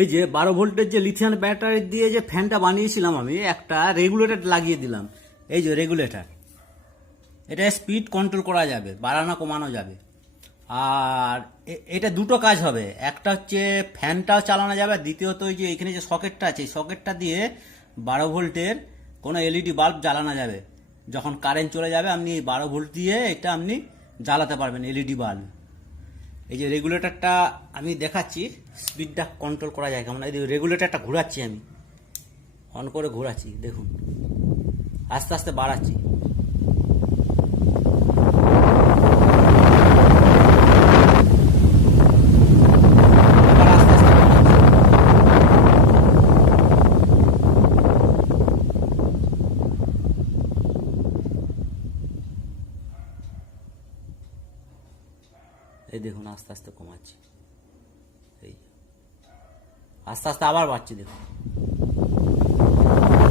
এই যে 12 ভোল্টের যে লিথিয়াম ব্যাটারি দিয়ে যে ফ্যানটা বানিয়েছিলাম আমি, একটা রেগুলেটর লাগিয়ে দিলাম। এই যে রেগুলেটর, এটা স্পিড কন্ট্রোল করা যাবে, বাড়ানো কমানো যাবে। আর এটা দুটো কাজ হবে, একটা হচ্ছে ফ্যানটাও চালানো যাবে, আর দ্বিতীয়ত ওই যে এখানে যে সকেটটা আছে, এই সকেটটা দিয়ে 12 ভোল্টের কোনো এলইডি বাল্ব জ্বালানো যাবে। যখন কারেন্ট চলে যাবে আপনি 12 ভোল্ট দিয়ে এটা আপনি জ্বালাতে পারবেন এলইডি বাল্ব। এই যে রেগুলেটরটা আমি দেখাচ্ছি, স্পিডটা কন্ট্রোল করা যায় কেমন। এই যে রেগুলেটরটা ঘোরাচ্ছি আমি, অন করে ঘোরাচ্ছি, দেখুন আস্তে আস্তে বাড়াচ্ছি। আবার আস্তে আস্তে বাড়াচ্ছি। এই দেখুন আস্তে আস্তে কমাচ্ছি, এই আস্তে আস্তে আবার বাড়ছে দেখুন।